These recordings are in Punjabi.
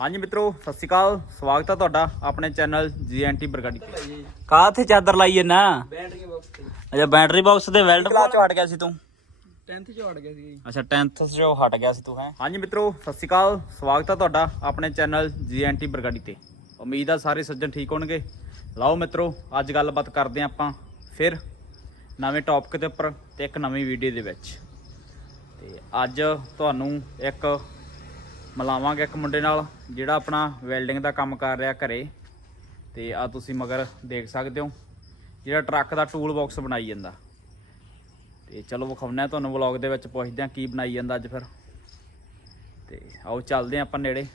ਹਾਂਜੀ ਮਿੱਤਰੋ ਸਤਿ ਸ਼੍ਰੀ ਅਕਾਲ। ਸਵਾਗਤ ਹੈ ਤੁਹਾਡਾ ਆਪਣੇ ਚੈਨਲ ਜੀਐਨਟੀ ਬਰਗਾੜੀ ਤੇ। ਕਾਹ ਚਾਦਰ ਲਾਈ ਨਾ ਬੈਟਰੀ ਬਾਕਸ ਤੇ। ਅੱਛਾ ਬੈਟਰੀ ਬਾਕਸ ਦੇ ਵੈਲਡ ਕਲਾਸ ਚੋਂ ਹਟ ਗਿਆ ਸੀ ਤੂੰ। 10th ਚ ਅੜ ਗਿਆ ਸੀ। ਅੱਛਾ 10th ਚੋਂ ਹਟ ਗਿਆ ਸੀ ਤੂੰ ਹੈ? ਹਾਂਜੀ ਮਿੱਤਰੋ ਸਤਿ ਸ਼੍ਰੀ ਅਕਾਲ। ਸਵਾਗਤ ਹੈ ਤੁਹਾਡਾ ਆਪਣੇ ਚੈਨਲ ਜੀਐਨਟੀ ਬਰਗਾੜੀ ਤੇ। ਉਮੀਦ ਆ ਸਾਰੇ ਸੱਜਣ ਠੀਕ ਹੋਣਗੇ। ਲਾਓ ਮਿੱਤਰੋ ਅੱਜ ਗੱਲਬਾਤ ਕਰਦੇ ਹਾਂ ਆਪਾਂ ਫਿਰ ਨਵੇਂ ਟੌਪਿਕ ਦੇ ਉੱਪਰ ਤੇ ਇੱਕ ਨਵੀਂ ਵੀਡੀਓ ਦੇ ਵਿੱਚ। ਤੇ ਅੱਜ ਤੁਹਾਨੂੰ ਇੱਕ ਮਿਲਾਵਾਂਗੇ ਇੱਕ ਮੁੰਡੇ ਨਾਲ, ਜਿਹੜਾ ਆਪਣਾ ਵੈਲਡਿੰਗ ਦਾ ਕੰਮ ਕਰ ਰਿਹਾ ਘਰੇ। ਤੇ ਆ ਤੁਸੀਂ ਮਗਰ ਦੇਖ ਸਕਦੇ ਹੋ, ਜਿਹੜਾ ਟਰੱਕ ਦਾ ਟੂਲ ਬਾਕਸ ਬਣਾਈ ਜਾਂਦਾ। ਤੇ ਚਲੋ ਵਿਖਾਉਂਦੇ ਆ ਤੁਹਾਨੂੰ ਵਲੌਗ ਦੇ ਵਿੱਚ, ਪੁੱਛਦੇ ਆ ਕੀ ਬਣਾਈ ਜਾਂਦਾ ਅੱਜ ਫਿਰ। ਤੇ ਆਓ ਚੱਲਦੇ ਆ ਆਪਾਂ ਨੇੜੇ।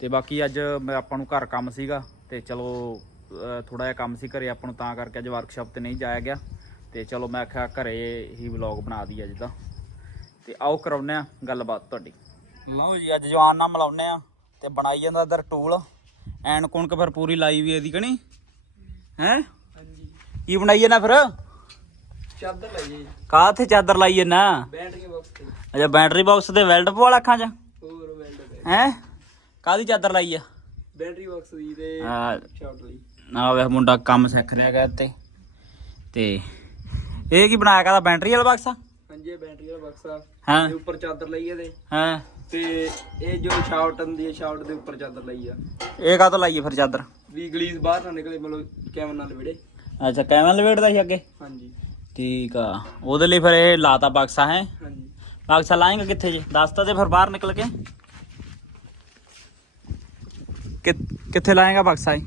ਤੇ ਬਾਕੀ ਅੱਜ ਮੈਂ ਆਪਾਂ ਨੂੰ ਘਰ ਕੰਮ ਸੀਗਾ, ਤੇ ਚਲੋ ਥੋੜਾ ਜਿਹਾ ਕੰਮ ਸੀ ਘਰੇ, ਆਪਾਂ ਨੂੰ ਤਾਂ ਕਰਕੇ ਅੱਜ ਵਰਕਸ਼ਾਪ ਤੇ ਨਹੀਂ ਜਾਇਆ ਗਿਆ। ਤੇ ਚਲੋ ਮੈਂ ਆਖਿਆ ਘਰੇ ਹੀ ਵਲੌਗ ਬਣਾ ਦਈ ਅੱਜ ਦਾ ਤੇ ਆਓ ਕਰਾਉਂਦੇ ਆ ਗੱਲਬਾਤ ਤੁਹਾਡੀ। ਲਓ ਜੀ ਅੱਜ ਜਵਾਨ ਨਾਲ ਮਿਲਾਉਂਦੇ ਆ ਤੇ ਬਣਾਈ ਜਾਂਦਾ ਇਧਰ ਟੂਲ। ਐਨ ਕੁਣਕ ਫਿਰ ਪੂਰੀ ਲਾਈ ਵੀ ਇਹਦੀ ਕਣੀ ਹੈ? ਹਾਂਜੀ। ਕੀ ਬਣਾਈ ਜਾਂਦਾ ਫਿਰ? ਚਾਦਰ ਲਈ ਜੀ। ਕਾਹ ਤੇ ਚਾਦਰ ਲਾਈ ਜਾਂਦਾ ਬੈਟਰੀ ਬਾਕਸ ਤੇ। ਅੱਛਾ ਬੈਟਰੀ ਬਾਕਸ ਦੇ ਵੈਲਡ ਪਵਾ ਅੱਖਾਂ 'ਚ? ਹੋਰ ਵੈਲਡ ਤੇ ਹੈ? ਕਾਦੀ ਚਾਦਰ ਲਾਈ ਆ? ਬੈਟਰੀ ਬਾਕਸ ਦੀ ਤੇ ਆ ਸ਼ਾਰਟ ਲਈ। ਆ ਵੇ ਮੁੰਡਾ ਕੰਮ ਸਿੱਖ ਰਿਹਾ ਗਾ ਤੇ ਤੇ ਇਹ ਕੀ ਬਣਾਇਆ ਕਹਦਾ ਬੈਟਰੀ ਵਾਲਾ ਬਾਕਸ ਹਾਂਜੀ ਬੈਟਰੀ ਵਾਲਾ ਬਾਕਸ ਆ। ਹਾਂ। ਤੇ ਉੱਪਰ ਚਾਦਰ ਲਈ ਇਹਦੇ। ਹਾਂ। ਤੇ ਇਹ ਜੋ ਸ਼ਾਰਟ ਹੁੰਦੀ ਹੈ ਸ਼ਾਰਟ ਦੇ ਉੱਪਰ ਚਾਦਰ ਲਈ ਆ। ਇਹ ਕਾਹਤੋਂ ਲਾਈ ਆ ਫਿਰ ਚਾਦਰ? ਵੀ ਗਲੀਜ਼ ਬਾਹਰ ਨਾ ਨਿਕਲੇ ਮਤਲਬ ਕੈਮਨ ਨਾਲ ਵਿੜੇ ਅੱਛਾ ਕਿਵੇਂ ਲਵੇੜਦਾ ਸੀ ਅੱਗੇ? ਹਾਂਜੀ। ਠੀਕ ਆ। ਉਹਦੇ ਲਈ ਫਿਰ ਇਹ ਲਾਤਾ ਬਾਕਸਾ ਹੈ? ਹਾਂਜੀ। ਬਾਕਸਾ ਲਾਏਗਾ ਕਿੱਥੇ ਜੀ? ਦੱਸ ਤਾਂ ਦੇ ਫਿਰ ਬਾਹਰ ਨਿਕਲ ਕੇ। ਕਿ- ਕਿੱਥੇ ਲਾਏਗਾ ਬਾਕਸਾ ਇਹ?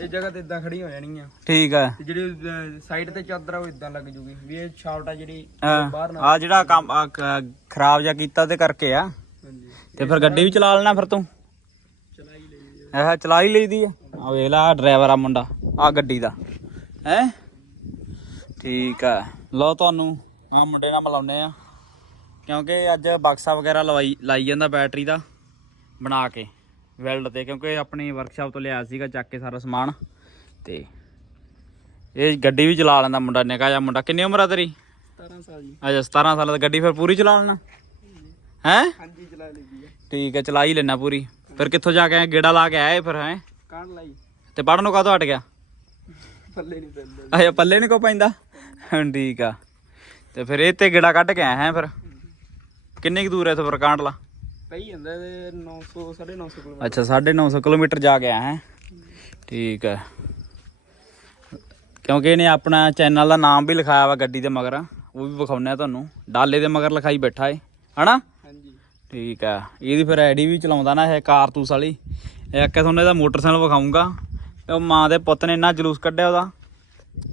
ਇਹ ਜਗ੍ਹਾ ਤੇ ਇਦਾਂ ਖੜੀ ਹੋ ਜਾਣੀਆਂ। ਠੀਕ ਆ। ਤੇ ਜਿਹੜੀ ਸਾਈਡ ਤੇ ਚਾਦਰ ਆ ਉਹ ਇਦਾਂ ਲੱਗ ਜੂਗੀ। ਵੀ ਇਹ ਸ਼ਾਰਟ ਆ ਜਿਹੜੀ ਬਾਹਰ ਨਾ ਆ ਜਿਹੜਾ ਕੰਮ ਆਹ ਕ- ਖਰਾਬ ਜਿਹਾ ਕੀਤਾ ਤੇ ਕਰਕੇ ਆ। ਹਾਂਜੀ। ਤੇ ਫਿਰ ਗੱਡੀ ਵੀ ਚਲਾ ਲੈਣਾ ਫਿਰ ਤੂੰ? ਚਲਾਈ ਲਈ ਇਹ ਚਲਾ ਹੀ ਲਈਦੀ ਆ। ਆ ਵੇਖ ਲਾ ਡਰਾਈਵਰ ਆ ਮੁੰਡਾ ਆ ਗੱਡੀ ਦਾ। ਹੈ? ਠੀਕ ਆ। ਲਓ ਤੁਹਾਨੂੰ ਆ ਮੁੰਡੇ ਨਾਲ ਮਿਲਾਉਨੇ ਆ। ਕਿਉਂਕਿ ਅੱਜ ਬਕਸਾ ਵਗੈਰਾ ਲਵਾਈ ਲਾਈ ਜਾਂਦਾ ਬੈਟਰੀ ਦਾ ਬਣਾ ਕੇ। ਵੈਲਡ ਤੇ ਕਿਉਂਕਿ ਆਪਣੀ ਵਰਕਸ਼ਾਪ ਤੋਂ ਲਿਆ ਸੀਗਾ ਚੱਕ ਕੇ ਸਾਰਾ ਸਮਾਨ। ਤੇ ਇਹ ਗੱਡੀ ਵੀ ਚਲਾ ਲੈਂਦਾ ਮੁੰਡਾ ਨਿਕਾ ਜਿਹਾ ਮੁੰਡਾ। ਕਿੰਨੀ ਉਮਰ ਆ ਤੇਰੀ? 17 ਸਾਲ ਜੀ। ਅੱਛਾ 17 ਸਾਲਾਂ ਦੀ ਗੱਡੀ ਫਿਰ ਪੂਰੀ ਚਲਾ ਲੈਣਾ? ਹੈ? ਹਾਂਜੀ ਚਲਾ ਲਈ ਜੀ। ਠੀਕ ਹੈ ਚਲਾ ਹੀ ਲੈਣਾ ਪੂਰੀ। ਫਿਰ ਕਿੱਥੋਂ ਜਾ ਕੇ ਆਏ ਗੇੜਾ ਲਾ ਕੇ ਆਏ ਫਿਰ ਹੈ? ਕਾਣ ਲਈ? ਤੇ ਪੜਨ ਨੂੰ ਕਾਹਤੋਂ ਹਟ ਗਿਆ? ਪੱਲੇ ਨਹੀਂ ਪੈਂਦਾ। ਅੱਛਾ ਪੱਲੇ ਨਹੀਂ ਕੋ ਪੈਂਦਾ? ਹਾਂ, ਠੀਕ ਆ। ਤੇ ਫਿਰ ਇਹ ਤੇ ਗੇੜਾ ਕੱਢ ਕੇ ਆਇਆ ਹੈ ਫਿਰ? ਕਿੰਨੀ ਕੁ ਦੂਰ ਹੈ ਇੱਥੋਂ ਫਿਰ ਕਾਂਡਲਾ? ਪਈ ਜਾਂਦਾ ਤੇ 900 950 ਕਿਲੋਮੀਟਰ। ਅੱਛਾ 950 ਕਿਲੋਮੀਟਰ ਜਾ ਕੇ ਆਇਆ ਹੈ। ਠੀਕ ਹੈ। ਕਿਉਂਕਿ ਇਹਨੇ ਆਪਣਾ ਚੈਨਲ ਦਾ ਨਾਮ ਵੀ ਲਿਖਾਇਆ ਵਾ ਗੱਡੀ ਦੇ ਮਗਰ। ਉਹ ਵੀ ਵਿਖਾਉਣਾ ਤੁਹਾਨੂੰ। ਡਾਲੇ ਦੇ ਮਗਰ ਲਿਖਾਈ ਬੈਠਾ ਏ। ਹਨਾ? ਹਾਂਜੀ। ਠੀਕ ਆ ਇਹਦੀ ਫਿਰ ਆਈਡੀ ਵੀ ਚਲਾਉਂਦਾ ਨਾ ਇਹ ਕਾਰਤੂਸ ਵਾਲੀ। ਇੱਕ ਤੁਹਾਨੂੰ ਇਹਦਾ ਮੋਟਰਸਾਈਕਲ ਵਿਖਾਉਂਗਾ ਤੇ ਉਹ ਮਾਂ ਦੇ ਪੁੱਤ ਨੇ ਇੰਨਾ ਜਲੂਸ ਕੱਢਿਆ ਉਹਦਾ।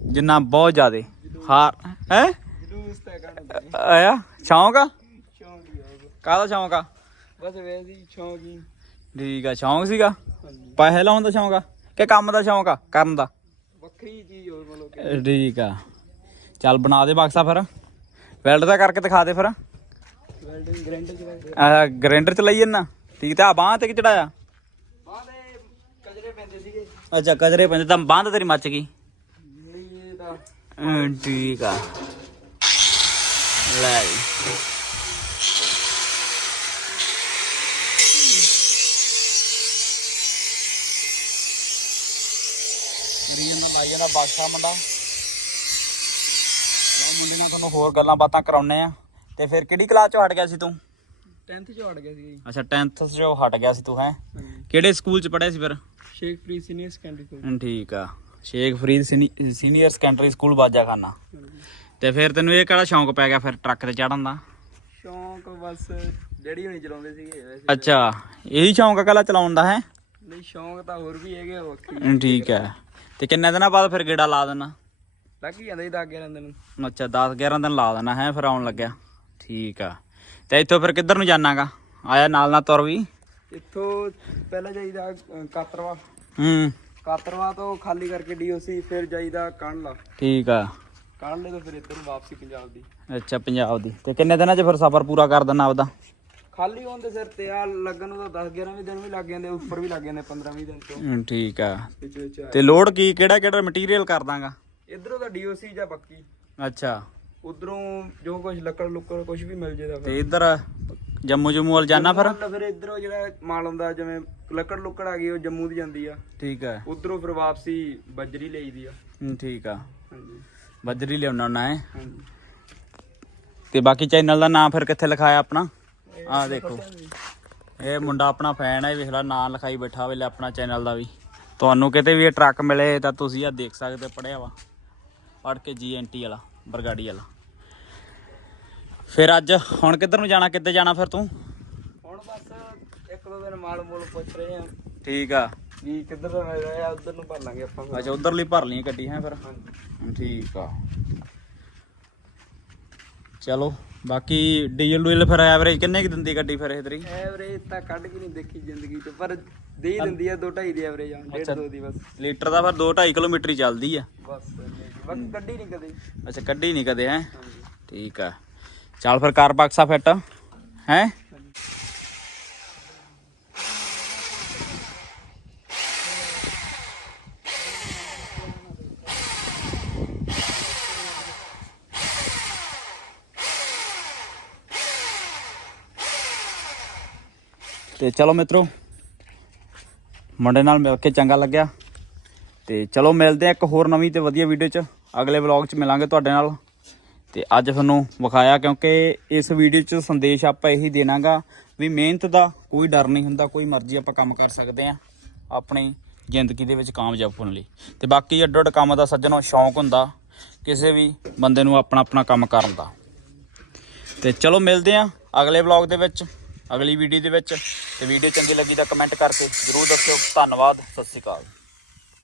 ਜਿੰਨਾ ਬਹੁਤ ਜ਼ਿਆਦੇ। ਹਾਰ ਹੈ? ਜਲੂਸ ਤਾਂ ਕਾਣ ਆਇਆ? ਸ਼ੌਂਕ ਆ? ਸ਼ੌਂਕ ਹੀ ਆ ਉਹਦਾ। ਕਾਹਦਾ ਸ਼ੌਂਕ ਆ? ਬਸ ਸ਼ੌਂਕ ਹੀ। ਠੀਕ ਆ ਸ਼ੌਂਕ ਸੀਗਾ? ਹਾਂਜੀ। ਪੈਸੇ ਲਾਉਣ ਦਾ ਸ਼ੌਂਕ ਆ ਕਿ ਕੰਮ ਦਾ ਸ਼ੌਂਕ ਆ ਕਰਨ ਦਾ? ਵੱਖਰੀ ਚੀਜ਼ ਹੋਰ ਮਤਲਬ ਕਿ ਠੀਕ ਆ। ਚੱਲ ਬਣਾ ਦੇ ਬਕਸਾ ਫਿਰ। ਵੈਲਡ ਦਾ ਕਰਕੇ ਦਿਖਾ ਦੇ ਫਿਰ। ਵੈਲਡਿੰਗ ਗ੍ਰੈਂਡ ਚ ਆ ਲਈ ਜੰਨਾ ਠੀਕ ਤੇ ਆ ਬਾਹ ਤੇ ਕਿ ਚੜਾਇਆ? ਬਾਅਦ ਇਹ ਕਜਰੇ ਪੈਂਦੇ ਸੀਗੇ। ਅੱਛਾ ਕਜਰੇ ਪੈਂਦੇ ਤਾਂ ਬਾਂਹ ਤਾਂ ਤੇਰੀ ਮੱਚ ਗਈ। ਨਹੀਂ ਇਹ ਤਾਂ ਅਮ, ਠੀਕ ਆ। ਲੈ ਜੀ। ਰੀਨ ਨੂੰ ਲਾਈ ਜਾਂਦਾ ਬਾਦਸ਼ਾਹ ਮੁੰਡਾ। ਲਓ ਮੁੰਡੇ ਨਾਲ ਤੁਹਾਨੂੰ ਹੋਰ ਗੱਲਾਂ ਬਾਤਾਂ ਕਰਾਉਣੇ ਆ। ਤੇ ਫਿਰ ਕਿਹੜੀ ਕਲਾਸ ਚੋਂ ਹਟ ਗਿਆ ਸੀ ਤੂੰ? 10th ਚ ਅੜ ਗਿਆ ਸੀ ਜੀ। ਅੱਛਾ 10th ਚੋਂ ਹਟ ਗਿਆ ਸੀ ਤੂੰ ਹੈ? ਹਾਂਜੀ। ਕਿਹੜੇ ਸਕੂਲ ਚ ਪੜ੍ਹਿਆ ਸੀ ਫਿਰ? Sheikh Fari senior secondary school ਹਮ, ਠੀਕ ਆ। Sheikh Farid senior- senior secondary school Bajakhana ਹਾਂਜੀ। ਤੇ ਫਿਰ ਤੈਨੂੰ ਇਹ ਕਿਹੜਾ ਸ਼ੌਂਕ ਪੈ ਗਿਆ ਫਿਰ ਟਰੱਕ ਤੇ ਚੜਨ ਦਾ? ਸ਼ੌਂਕ ਬਸ ਡੈਡੀ ਹੁਣੀ ਚਲਾਉਂਦੇ ਸੀਗੇ ਵੈਸੇ ਅੱਛਾ ਇਹੀ ਸ਼ੌਂਕ ਆ ਕਲਾ ਚਲਾਉਣ ਦਾ ਹੈ? ਨਹੀਂ ਸ਼ੌਂਕ ਤਾਂ ਹੋਰ ਵੀ ਹੈਗੇ ਆ ਵੱਖਰੀ ਠੀਕ ਹੈ ਤੇ ਕਿੰਨੇ ਦਿਨਾਂ ਬਾਅਦ ਫਿਰ ਗੇੜਾ ਲਾ ਦੇਣਾ? ਲੱਗ ਹੀ ਜਾਂਦਾ ਸੀ ਤਾਂ ਅੱਗੇ ਰਹਿੰਦੇ ਨੂੰ ਅੱਛਾ 10 11 ਦਿਨ ਲਾ ਦੇਣਾ ਹੈ ਫਿਰ ਆਉਣ ਲੱਗਿਆ। ਠੀਕ ਆ। ਤੇ ਇੱਥੋਂ ਫਿਰ ਕਿੱਧਰ ਨੂੰ ਜਾਣਾਗਾ? ਆਇਆ ਨਾਲ ਨਾਲ ਤੁਰ ਵੀ? ਇੱਥੋਂ ਪਹਿਲਾਂ ਜਾਈਦਾ ਅ, ਕਾਤਰਵਾ। ਹੂੰ। ਕਾਤਰਵਾ ਤੋਂ ਖਾਲੀ ਕਰਕੇ ਡੀਓਸੀ ਫਿਰ ਜਾਈਦਾ ਕਾਂਡਲਾ। ਠੀਕ ਆ। ਕਾਂਡਲੇ ਤੋਂ ਫਿਰ ਇੱਧਰ ਨੂੰ ਵਾਪਸੀ ਪੰਜਾਬ ਦੀ। ਅੱਛਾ ਪੰਜਾਬ ਦੀ। ਤੇ ਕਿੰਨੇ ਦਿਨਾਂ 'ਚ ਫਿਰ ਸਫ਼ਰ ਪੂਰਾ ਕਰ ਦੇਣਾ ਆਪਦਾ? ਖਾਲੀ ਹੋਣ ਦੇ ਸਿਰ ਤੇ ਆ ਲੱਗਣ ਨੂੰ ਤਾਂ 10 11 ਵੀ ਦਿਨ ਵੀ ਲੱਗ ਜਾਂਦੇ ਉੱਪਰ ਵੀ ਲੱਗ ਜਾਂਦੇ 15 20 ਦਿਨ ਤੋਂ। ਠੀਕ ਆ। ਵਿੱਚ ਵਿੱਚ ਤੇ ਲੋਡ ਕੀ ਕਿਹੜਾ ਕਿਹੜਾ ਮਟੀਰੀਅਲ ਕਰ ਦਾਂਗਾ? ਇਧਰੋਂ ਤਾਂ ਡੀਓਸੀ ਜਾਂ ਪੱਕੀ। ਅੱਛਾ। ਉਧਰੋਂ ਜੋ ਕੁਝ ਲੱਕੜ ਲੁੱਕੜ ਕੁਝ ਵੀ ਮਿਲ ਜੇ ਤਾਂ ਫਿਰ। ਤੇ ਇੱਧਰ ਜੰਮੂ ਜੰਮੂ ਵੱਲ ਜਾਣਾ ਫਿਰ? ਫਿਰ ਇਧਰੋਂ ਜਿਹੜਾ ਮਾਲ ਆਉਂਦਾ ਜਿਵੇਂ ਲੱਕੜ ਲੁੱਕੜ ਆ ਗਈ ਉਹ ਜੰਮੂ ਦੀ ਜਾਂਦੀ ਆ। ਠੀਕ ਹੈ ਉਧਰੋਂ ਫਿਰ ਵਾਪਸੀ ਬੱਜਰੀ ਲਈਦੀ ਆ। ਠੀਕ ਆ। ਹਾਂਜੀ। ਬੱਜਰੀ ਲਿਆਉਣਾ ਹੁੰਦਾ ਹੈ ਹਾਂਜੀ। ਤੇ ਬਾਕੀ ਚੈਨਲ ਦਾ ਨਾਮ ਫਿਰ ਕਿੱਥੇ ਲਿਖਾਇਆ ਆਪਣਾ? ਆਹ ਦੇਖੋ। ਇਹ ਮੁੰਡਾ ਆਪਣਾ ਫੈਨ ਹੈ ਵੇਖ ਲੈ ਨਾਂ ਲਿਖਾਈ ਬੈਠਾ ਵੇਲੇ ਆਪਣਾ ਚੈਨਲ ਦਾ ਵੀ। ਤੁਹਾਨੂੰ ਕਿਤੇ ਵੀ ਇਹ ਟਰੱਕ ਮਿਲੇ ਤਾਂ ਤੁਸੀਂ ਆ ਦੇਖ ਸਕਦੇ ਪੜਿਆ ਵਾ। ਪੜ ਕੇ ਜੀਐਨਟੀ ਵਾਲਾ ਬਰਗਾੜੀ ਵਾਲਾ। ਫਿਰ ਅੱਜ ਹੁਣ ਕਿੱਧਰ ਨੂੰ ਜਾਣਾ ਕਿੱਥੇ ਜਾਣਾ ਫਿਰ ਤੂੰ? ਹੁਣ ਬਸ ਇੱਕ ਦੋ ਦਿਨ ਮਾਲ ਮੂਲ ਪੁੱਛ ਰਹੇ ਆ। ਠੀਕ ਆ। ਵੀ ਕਿੱਧਰ ਦਾ ਮਿਲ ਰਿਹਾ ਉਧਰ ਨੂੰ ਭਰ ਲਾਂਗੇ ਆਪਾਂ। ਅੱਛਾ ਉਧਰਲੀ ਭਰ ਲਈ ਗੱਡੀ ਹੈ ਫਿਰ ਠੀਕ ਆ। ਚਲੋ। ਬਾਕੀ ਡੀਜ਼ਲ ਡੂਜ਼ਲ ਫਿਰ ਐਵਰੇਜ ਕਿੰਨੇ ਕੀ ਦਿੰਦੀ ਗੱਡੀ ਫਿਰ ਇਹ ਤੇਰੀ? ਐਵਰੇਜ ਤਾਂ ਕੱਢ ਕੇ ਨਹੀਂ ਦੇਖੀ ਜ਼ਿੰਦਗੀ ਚ ਪਰ ਦੇ ਹੀ ਦਿੰਦੀ ਆ 2 2.5 ਦੀ ਐਵਰੇਜ ਆ 1.5 2 ਦੀ ਬਸ। ਲੀਟਰ ਦਾ ਫਿਰ 2.5 ਕਿਲੋਮੀਟਰ ਹੀ ਚੱਲਦੀ ਆ। ਬਸ। ਬਾਕੀ ਕੱਢੀ ਨਹੀਂ ਕਦੇ। ਅੱਛਾ ਕੱਢੀ ਨਹੀਂ ਕਦੇ ਹੈ? ਠੀਕ ਆ। ਚੱਲ ਫਿਰ ਕਰ ਬਕਸਾ ਫਿੱਟ ਹੈ? ਤੇ ਚਲੋ ਮਿੱਤਰੋ, ਮੁੰਡੇ ਨਾਲ ਮਿਲ ਕੇ ਚੰਗਾ ਲੱਗਿਆ। ਤੇ ਚਲੋ ਮਿਲਦੇ ਆ ਇੱਕ ਹੋਰ ਨਵੀਂ ਤੇ ਵਧੀਆ ਵੀਡੀਓ 'ਚ। ਅਗਲੇ ਵਲੌਗ 'ਚ ਮਿਲਾਂਗੇ ਤੁਹਾਡੇ ਨਾਲ। ਤੇ ਅੱਜ ਤੁਹਾਨੂੰ ਵਿਖਾਇਆ ਕਿਉਂਕਿ ਇਸ ਵੀਡੀਓ 'ਚ ਸੰਦੇਸ਼ ਆਪਾਂ ਇਹੀ ਦੇਣਾਗਾ ਵੀ ਮਿਹਨਤ ਦਾ ਕੋਈ ਡਰ ਨਹੀਂ ਹੁੰਦਾ, ਕੋਈ ਮਰਜ਼ੀ ਆਪਾਂ ਕੰਮ ਕਰ ਸਕਦੇ ਆ ਆਪਣੀ ਜ਼ਿੰਦਗੀ ਦੇ ਵਿੱਚ ਕਾਮਯਾਬ ਹੋਣ ਲਈ। ਤੇ ਬਾਕੀ ਅੱਡੋ ਅੱਡ ਕੰਮ ਦਾ ਸੱਜਣੋ ਸ਼ੌਂਕ ਹੁੰਦਾ ਕਿਸੇ ਵੀ ਬੰਦੇ ਨੂੰ ਆਪਣਾ ਆਪਣਾ ਕੰਮ ਕਰਨ ਦਾ। ਤੇ ਚਲੋ ਮਿਲਦੇ ਆ ਅਗਲੇ ਵਲੌਗ ਦੇ ਵਿੱਚ। ਅਗਲੀ ਵੀਡੀਓ ਦੇ ਵਿੱਚ, ਤੇ ਵੀਡੀਓ ਚੰਗੀ ਲੱਗੀ ਤਾਂ ਕਮੈਂਟ ਕਰਕੇ ਜਰੂਰ ਦੱਸਿਓ। ਧੰਨਵਾਦ, ਸਤਿ ਸ਼੍ਰੀ ਅਕਾਲ।